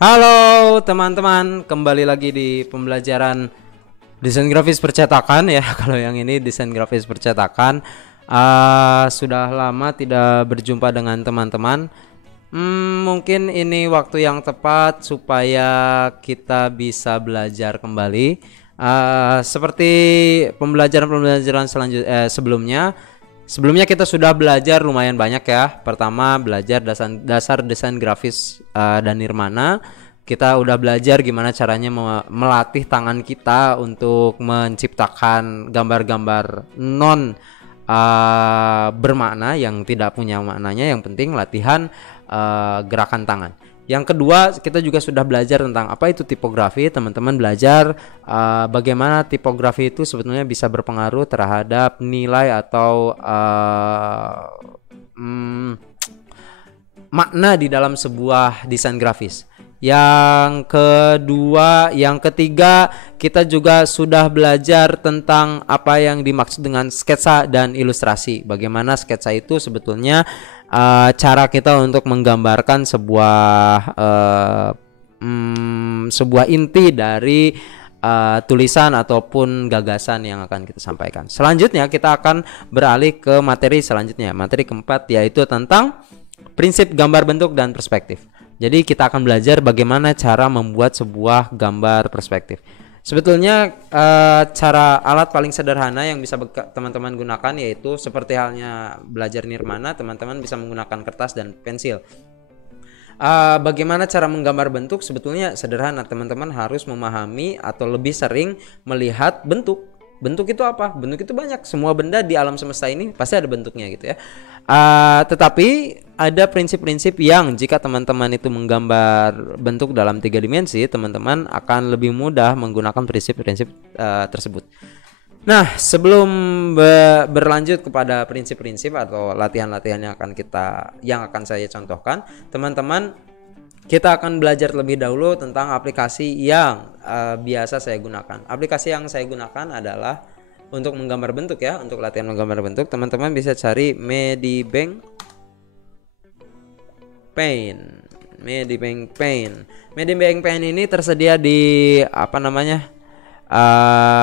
Halo teman-teman, kembali lagi di pembelajaran desain grafis percetakan ya. Kalau yang ini desain grafis percetakan. Sudah lama tidak berjumpa dengan teman-teman. Mungkin ini waktu yang tepat supaya kita bisa belajar kembali. Seperti pembelajaran sebelumnya. Sebelumnya kita sudah belajar lumayan banyak ya. Pertama belajar dasar desain grafis dan nirmana. Kita udah belajar gimana caranya melatih tangan kita untuk menciptakan gambar-gambar non bermakna yang tidak punya maknanya. Yang penting latihan gerakan tangan. Yang kedua, kita juga sudah belajar tentang apa itu tipografi. Teman-teman belajar bagaimana tipografi itu sebetulnya bisa berpengaruh terhadap nilai atau makna di dalam sebuah desain grafis. Yang ketiga, kita juga sudah belajar tentang apa yang dimaksud dengan sketsa dan ilustrasi. Bagaimana sketsa itu sebetulnya cara kita untuk menggambarkan sebuah inti dari tulisan ataupun gagasan yang akan kita sampaikan. Selanjutnya kita akan beralih ke materi selanjutnya. Materi keempat yaitu tentang prinsip gambar bentuk dan perspektif. Jadi kita akan belajar bagaimana cara membuat sebuah gambar perspektif. Sebetulnya cara alat paling sederhana yang bisa teman-teman gunakan yaitu seperti halnya belajar nirmana, teman-teman bisa menggunakan kertas dan pensil. Bagaimana cara menggambar bentuk sebetulnya sederhana, teman-teman harus memahami atau lebih sering melihat bentuk. Bentuk itu apa? Bentuk itu banyak. Semua benda di alam semesta ini pasti ada bentuknya gitu ya. Tetapi ada prinsip-prinsip yang jika teman-teman itu menggambar bentuk dalam 3 dimensi, teman-teman akan lebih mudah menggunakan prinsip-prinsip tersebut. Nah, sebelum berlanjut kepada prinsip-prinsip atau latihan-latihan yang akan saya contohkan, teman-teman, kita akan belajar lebih dahulu tentang aplikasi yang biasa saya gunakan. Aplikasi yang saya gunakan adalah untuk menggambar bentuk ya. Untuk latihan menggambar bentuk, teman-teman bisa cari Medibank Paint. Medibank Paint. Medibank Paint ini tersedia di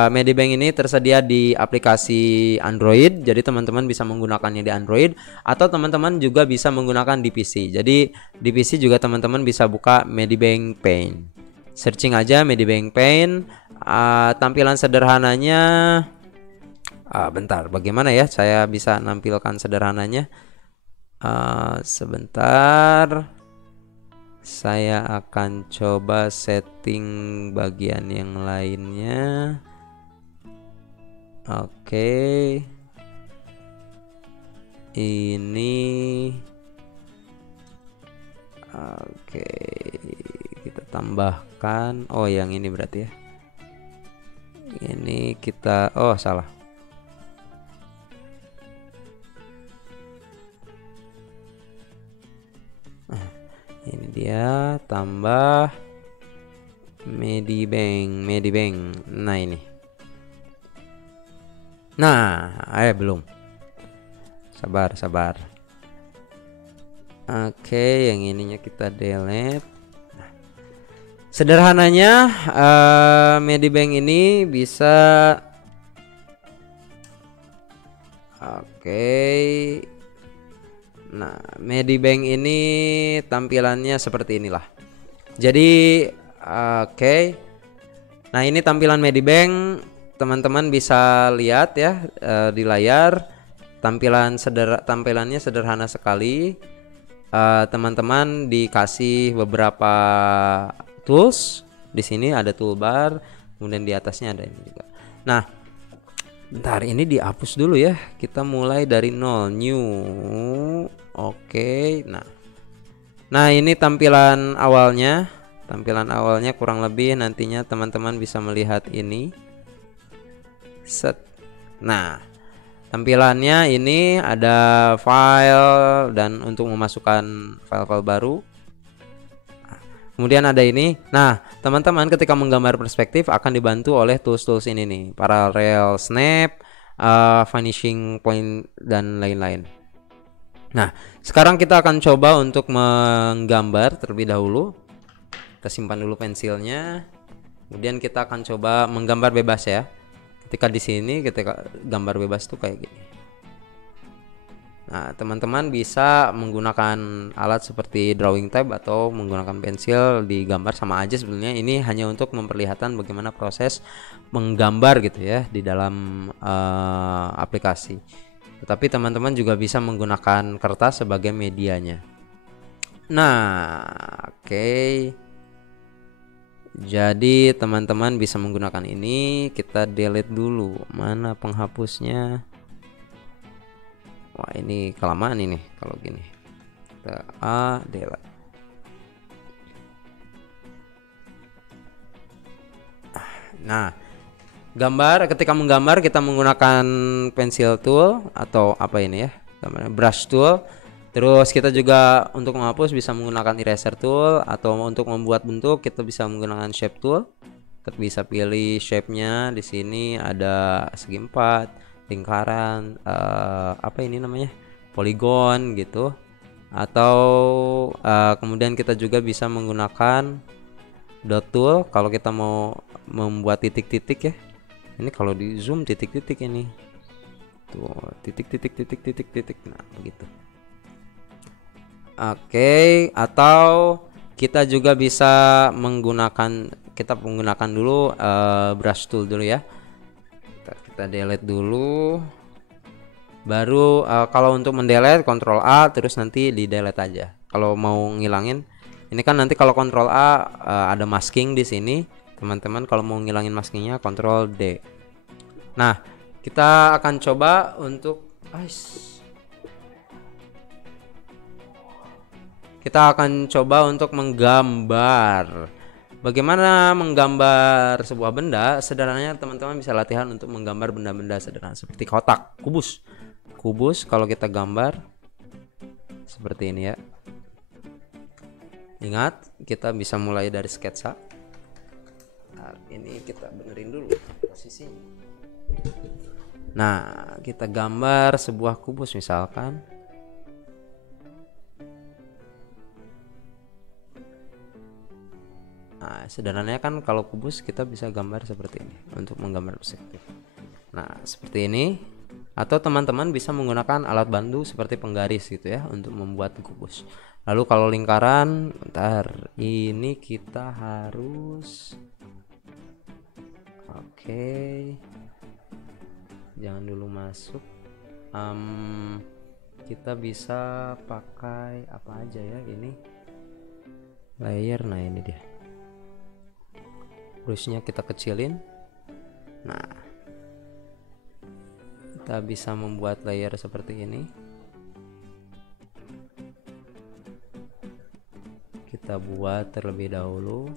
Medibank ini tersedia di aplikasi Android. Jadi teman-teman bisa menggunakannya di Android atau teman-teman juga bisa menggunakan di PC. Jadi di PC juga teman-teman bisa buka Medibank Paint. Searching aja Medibank Paint. Tampilan sederhananya bentar, bagaimana ya saya bisa nampilkan sederhananya? Sebentar. Saya akan coba setting bagian yang lainnya. Oke. Ini oke, kita tambahkan. Oh, yang ini berarti ya. Ini kita salah. Ini dia tambah Medibank. Nah ini. Nah, belum. Sabar. Oke, yang ininya kita delete. Nah, sederhananya Medibank ini bisa Nah, Medibank ini tampilannya seperti inilah. Jadi, Nah, ini tampilan Medibank. Teman-teman bisa lihat ya di layar. Tampilannya sederhana sekali. Teman-teman dikasih beberapa tools. Di sini ada toolbar, kemudian di atasnya ada ini juga. Nah, bentar, ini dihapus dulu ya. Kita mulai dari nol, new. Oke. Nah, ini tampilan awalnya. Tampilan awalnya kurang lebih nantinya teman-teman bisa melihat ini. Set. Nah, tampilannya ini ada file dan untuk memasukkan file-file baru. Kemudian ada ini. Nah, teman-teman ketika menggambar perspektif akan dibantu oleh tools-tools ini nih, parallel, snap, vanishing point dan lain-lain. Nah, sekarang kita akan coba untuk menggambar terlebih dahulu. Kita simpan dulu pensilnya. Kemudian kita akan coba menggambar bebas ya. Ketika di sini ketika gambar bebas tuh kayak gini. Nah, teman-teman bisa menggunakan alat seperti drawing tab atau menggunakan pensil digambar, sama aja sebenarnya. Ini hanya untuk memperlihatkan bagaimana proses menggambar gitu ya di dalam aplikasi. Tetapi teman-teman juga bisa menggunakan kertas sebagai medianya. Nah, oke. Jadi teman-teman bisa menggunakan ini. Kita delete dulu. Mana penghapusnya? Wah, ini kelamaan ini kalau gini. Kita delete. Nah, ketika menggambar kita menggunakan pencil tool atau apa ini ya? Brush tool. Terus kita juga untuk menghapus bisa menggunakan eraser tool, atau untuk membuat bentuk kita bisa menggunakan shape tool. Kita bisa pilih shape-nya. Di sini ada segi 4, lingkaran, apa ini namanya, poligon gitu. Atau kemudian kita juga bisa menggunakan dot tool kalau kita mau membuat titik-titik ya. Ini kalau di zoom titik-titik ini tuh, titik. Nah begitu. Oke, atau kita juga bisa menggunakan dulu brush tool dulu ya. Kita delete dulu. Baru kalau untuk mendelete Ctrl A terus nanti di delete aja. Kalau mau ngilangin ini kan nanti kalau Ctrl A ada masking di sini. Teman-teman kalau mau ngilangin maskingnya Ctrl D. Nah, kita akan coba untuk menggambar. Bagaimana menggambar sebuah benda? Sederhananya teman-teman bisa latihan untuk menggambar benda-benda sederhana seperti kotak, kubus. Kalau kita gambar seperti ini ya. Ingat, kita bisa mulai dari sketsa. Nah, ini kita benerin dulu posisinya. Nah, kita gambar sebuah kubus misalkan. Nah, sederhananya kan kalau kubus kita bisa gambar seperti ini untuk menggambar perspektif. Nah, seperti ini. Atau teman-teman bisa menggunakan alat bantu seperti penggaris gitu ya untuk membuat kubus. Lalu kalau lingkaran, ini kita harus jangan dulu masuk. Kita bisa pakai apa aja ya ini layer. Nah ini dia, brushnya kita kecilin. Nah, kita bisa membuat layer seperti ini. Kita buat terlebih dahulu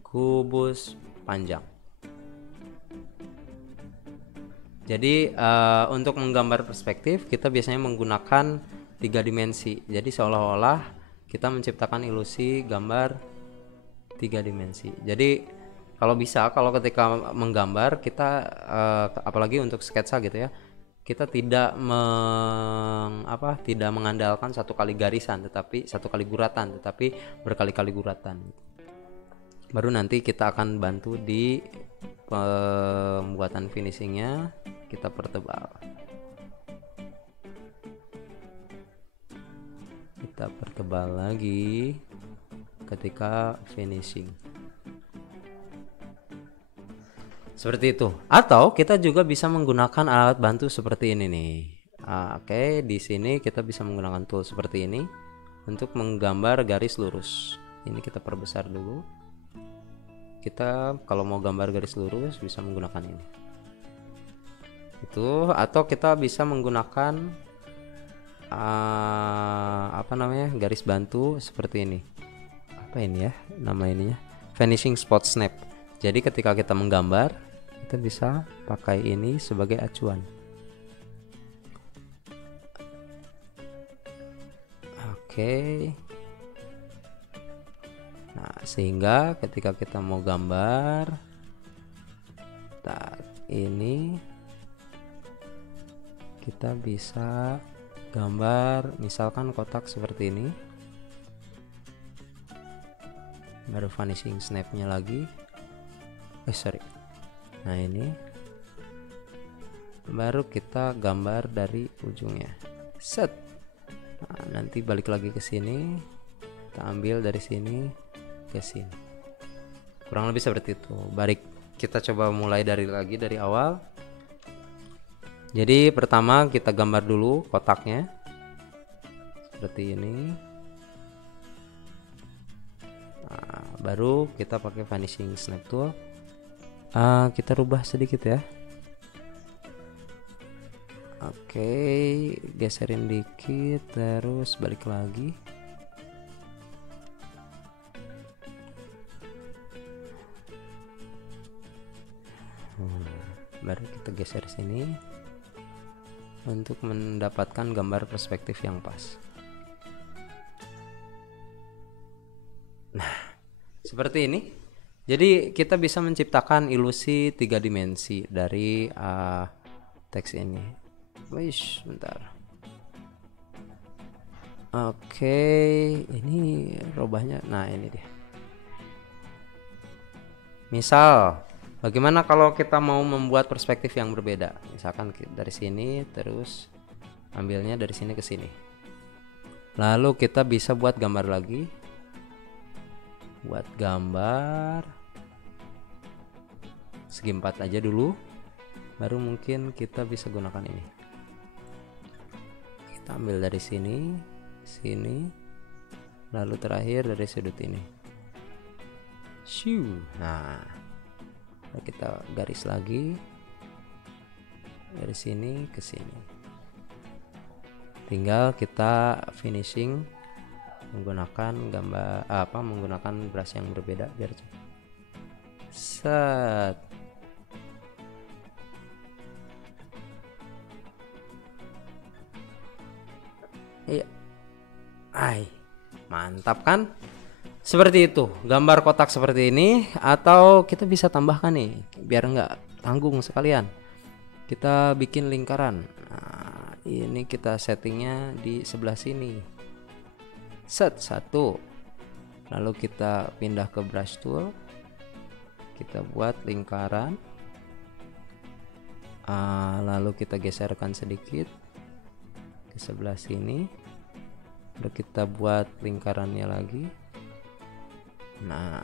kubus panjang. Jadi untuk menggambar perspektif kita biasanya menggunakan 3 dimensi. Jadi seolah-olah kita menciptakan ilusi gambar 3 dimensi. Jadi kalau ketika menggambar kita apalagi untuk sketsa gitu ya, kita tidak mengandalkan satu kali garisan tetapi satu kali guratan, tetapi berkali-kali guratan. Baru nanti kita akan bantu di pembuatan finishingnya. Kita pertebal. Kita pertebal lagi ketika finishing. Seperti itu. Atau kita juga bisa menggunakan alat bantu seperti ini nih. Oke, di sini kita bisa menggunakan tool seperti ini untuk menggambar garis lurus. Ini kita perbesar dulu. Kita kalau mau gambar garis lurus bisa menggunakan ini. Itu, atau kita bisa menggunakan garis bantu seperti ini. Apa ini ya nama ininya? Finishing spot snap. Jadi ketika kita menggambar, kita bisa pakai ini sebagai acuan. Oke. Nah, sehingga ketika kita mau gambar, ini kita bisa gambar misalkan kotak seperti ini. baru vanishing snapnya lagi. Sorry. Nah ini baru kita gambar dari ujungnya. Set. Nah, nanti balik lagi ke sini, kita ambil dari sini ke sini. Kurang lebih seperti itu. Balik kita coba mulai dari awal. Jadi pertama kita gambar dulu kotaknya seperti ini. Nah, baru kita pakai vanishing snap tool. Kita rubah sedikit ya. Oke, geserin dikit, terus balik lagi. Baru kita geser sini untuk mendapatkan gambar perspektif yang pas. Nah, seperti ini. Jadi kita bisa menciptakan ilusi 3 dimensi dari teks ini. Wish, bentar. Oke, ini robahnya. Nah, ini dia. Misal, bagaimana kalau kita mau membuat perspektif yang berbeda? Misalkan dari sini terus ambilnya dari sini ke sini. Lalu kita bisa buat gambar lagi. Buat gambar segi 4 aja dulu. Baru mungkin kita bisa gunakan ini. Kita ambil dari sini, sini, lalu terakhir dari sudut ini. Shoo. Nah, kita garis lagi dari sini ke sini. Tinggal kita finishing menggunakan menggunakan brush yang berbeda biar cepat. Set. Iya. Mantap kan? Seperti itu, gambar kotak seperti ini. Atau kita bisa tambahkan nih, biar nggak tanggung sekalian. Kita bikin lingkaran. Nah, ini kita settingnya di sebelah sini. Set 1. Lalu kita pindah ke brush tool. Kita buat lingkaran. Lalu kita geserkan sedikit ke sebelah sini. Lalu kita buat lingkarannya lagi. Nah,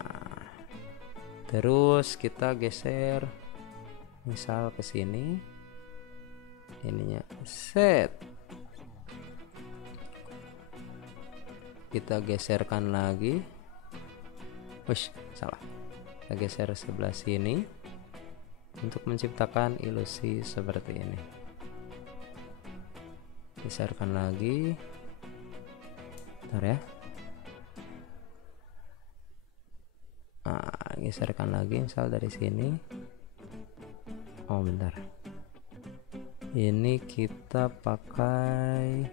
terus kita geser misal ke sini. Ininya set. Kita geserkan lagi. Salah. Kita geser sebelah sini untuk menciptakan ilusi seperti ini. Geserkan lagi. Bentar ya. Geserkan lagi misal dari sini. Bentar. Ini kita pakai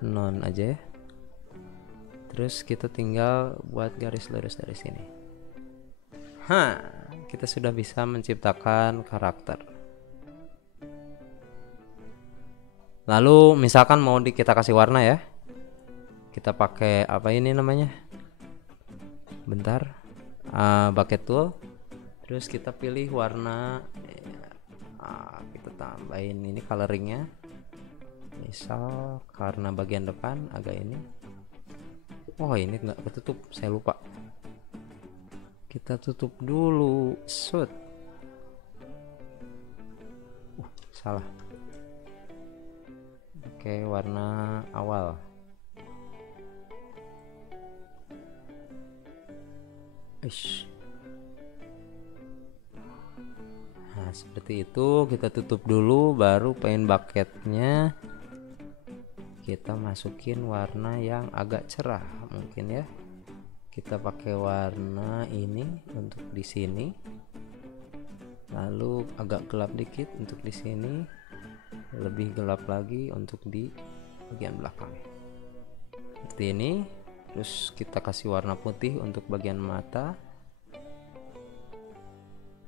non aja ya. Terus kita tinggal buat garis lurus dari sini. Kita sudah bisa menciptakan karakter. Lalu misalkan mau kita kasih warna ya. Kita pakai apa ini namanya? Bentar. Bucket tool. Terus kita pilih warna. Kita tambahin ini coloringnya. Misal karena bagian depan agak ini. Ini nggak ketutup, saya lupa. Kita tutup dulu. Shoot. Salah. Oke, warna awal. Nah, seperti itu. Kita tutup dulu, baru paint bucketnya kita masukin warna yang agak cerah mungkin ya. Kita pakai warna ini untuk di sini, lalu agak gelap dikit untuk di sini, lebih gelap lagi untuk di bagian belakang seperti ini. Terus kita kasih warna putih untuk bagian mata,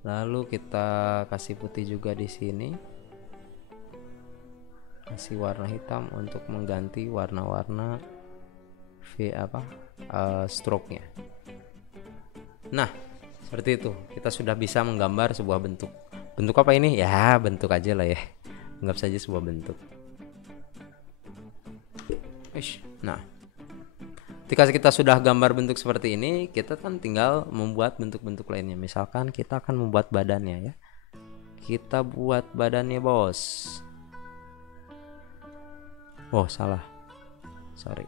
lalu kita kasih putih juga di sini. Kasih warna hitam untuk mengganti warna-warna stroke-nya. Nah, seperti itu. Kita sudah bisa menggambar sebuah bentuk. Bentuk apa ini? Ya, bentuk aja lah ya. Anggap saja sebuah bentuk. Nah, ketika kita sudah gambar bentuk seperti ini, kita kan tinggal membuat bentuk-bentuk lainnya. Misalkan kita akan membuat badannya ya. Kita buat badannya, bos. Oh, salah. Sorry.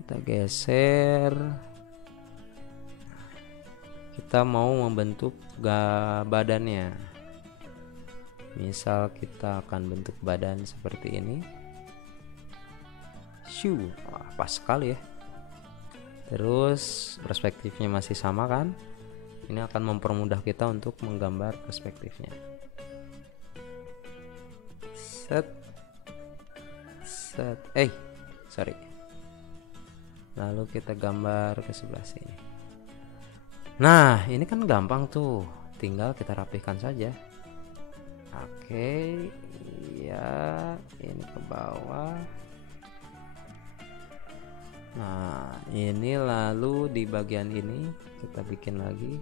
Kita geser. Kita mau membentuk badannya. Misal kita akan bentuk badan seperti ini. Wah, pas sekali ya. Terus perspektifnya masih sama kan? Ini akan mempermudah kita untuk menggambar perspektifnya. Set. Sorry. Lalu kita gambar ke sebelah sini. Nah, ini kan gampang tuh. Tinggal kita rapihkan saja. Oke, ya, ini ke bawah. Nah, ini lalu di bagian ini kita bikin lagi.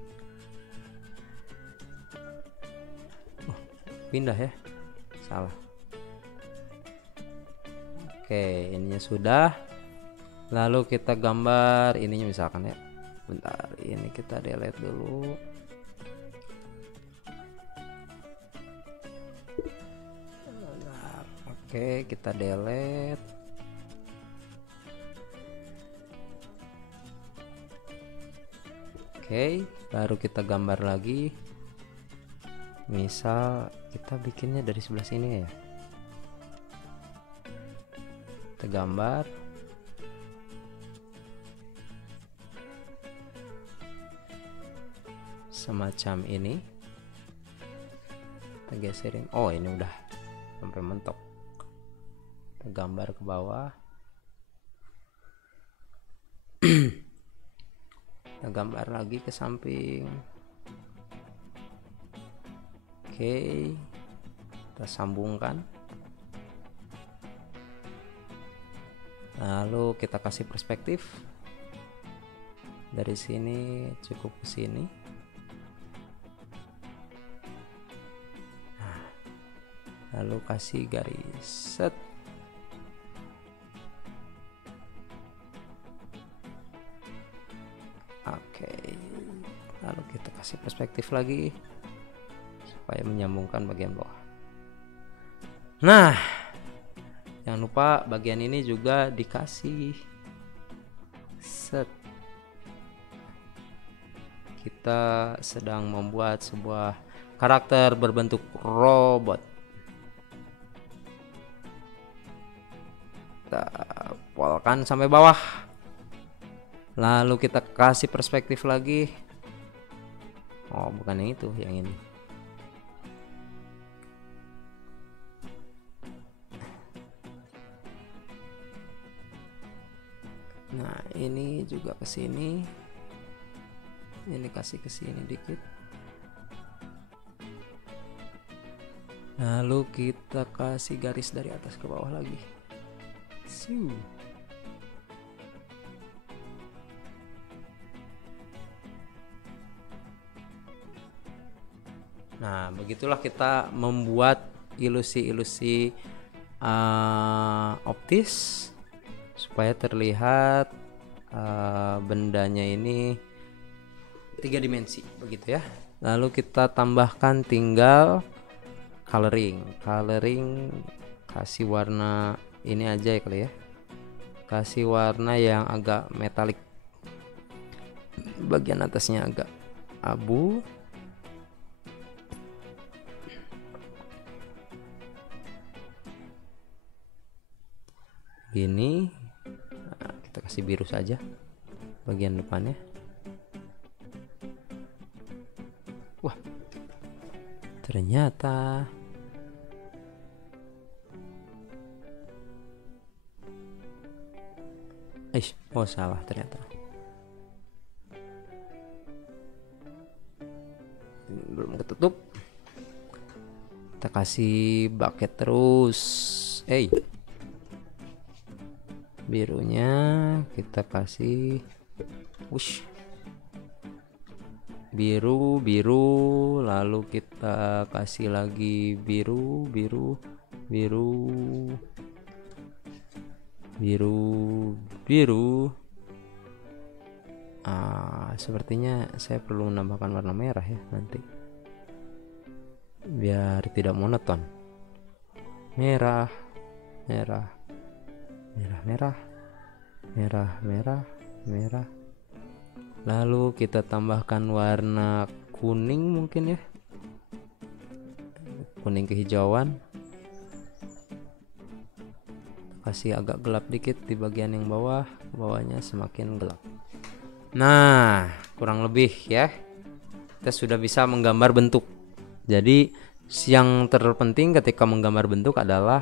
Pindah ya. Salah. Oke, ininya sudah. Lalu kita gambar ininya misalkan ya. Bentar, ini kita delete dulu. Oke, kita delete. Oke, baru kita gambar lagi. Misal kita bikinnya dari sebelah sini ya. Kita gambar. Semacam ini. Kita geserin. Oh, ini udah sampai mentok. Kita gambar ke bawah. Kita gambar lagi ke samping. Oke, kita sambungkan. Lalu kita kasih perspektif. Dari sini cukup ke sini. Nah, lalu kasih garis. Set. Oke, lalu kita kasih perspektif lagi supaya menyambungkan bagian bawah. Nah, jangan lupa bagian ini juga dikasih set. Kita sedang membuat sebuah karakter berbentuk robot. Kita polkan sampai bawah. Lalu kita kasih perspektif lagi. Oh, bukan yang itu, yang ini. Nah, ini juga ke sini. Ini kasih ke sini dikit. Lalu kita kasih garis dari atas ke bawah lagi. Siu. Nah, begitulah kita membuat ilusi-ilusi optis supaya terlihat bendanya ini 3 dimensi, begitu ya. Lalu kita tambahkan tinggal coloring. Kasih warna ini aja ya kali ya. Kasih warna yang agak metalik. Bagian atasnya agak abu. Gini, nah, kita kasih biru saja bagian depannya. Wah, ternyata oh salah ternyata. Belum ketutup. Kita kasih bucket terus. Birunya kita kasih wush, biru, lalu kita kasih lagi biru, sepertinya saya perlu menambahkan warna merah ya nanti biar tidak monoton. Merah, lalu kita tambahkan warna kuning mungkin ya, kuning kehijauan, kasih agak gelap dikit di bagian yang bawahnya semakin gelap. Nah, kurang lebih ya kita sudah bisa menggambar bentuk. Jadi yang terpenting ketika menggambar bentuk adalah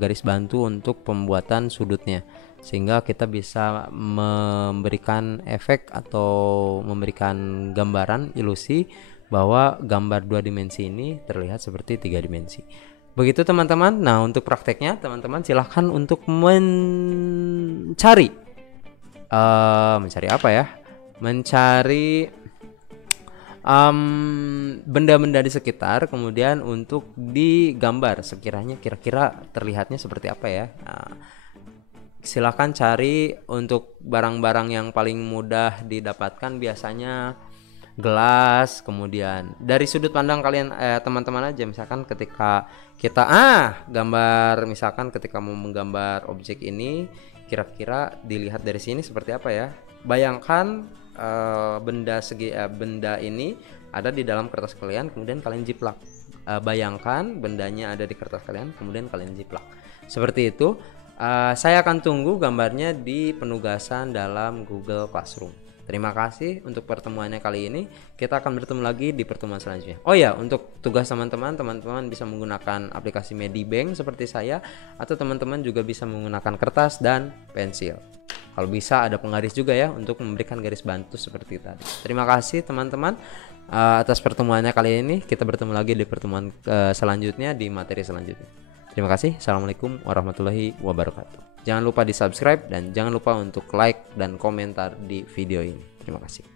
garis bantu untuk pembuatan sudutnya, sehingga kita bisa memberikan efek atau memberikan gambaran ilusi bahwa gambar 2 dimensi ini terlihat seperti 3 dimensi. Begitu teman-teman. Nah, untuk prakteknya teman-teman silahkan untuk mencari apa ya? Mencari benda-benda di sekitar, kemudian untuk digambar sekiranya kira-kira terlihatnya seperti apa ya. Silahkan cari untuk barang-barang yang paling mudah didapatkan, biasanya gelas. Kemudian dari sudut pandang kalian teman-teman aja, misalkan ketika kita gambar, misalkan ketika mau menggambar objek ini, kira-kira dilihat dari sini seperti apa ya. Bayangkan benda ini ada di dalam kertas kalian, kemudian kalian jiplak. Bayangkan bendanya ada di kertas kalian, kemudian kalian jiplak. Seperti itu. Saya akan tunggu gambarnya di penugasan dalam Google Classroom. Terima kasih untuk pertemuannya kali ini. Kita akan bertemu lagi di pertemuan selanjutnya. Oh ya, untuk tugas teman-teman bisa menggunakan aplikasi Medibank seperti saya, atau teman-teman juga bisa menggunakan kertas dan pensil. Kalau bisa ada penggaris juga ya untuk memberikan garis bantu seperti tadi. Terima kasih teman-teman atas pertemuannya kali ini. Kita bertemu lagi di pertemuan selanjutnya, di materi selanjutnya. Terima kasih. Assalamualaikum warahmatullahi wabarakatuh. Jangan lupa di subscribe dan jangan lupa untuk like dan komentar di video ini. Terima kasih.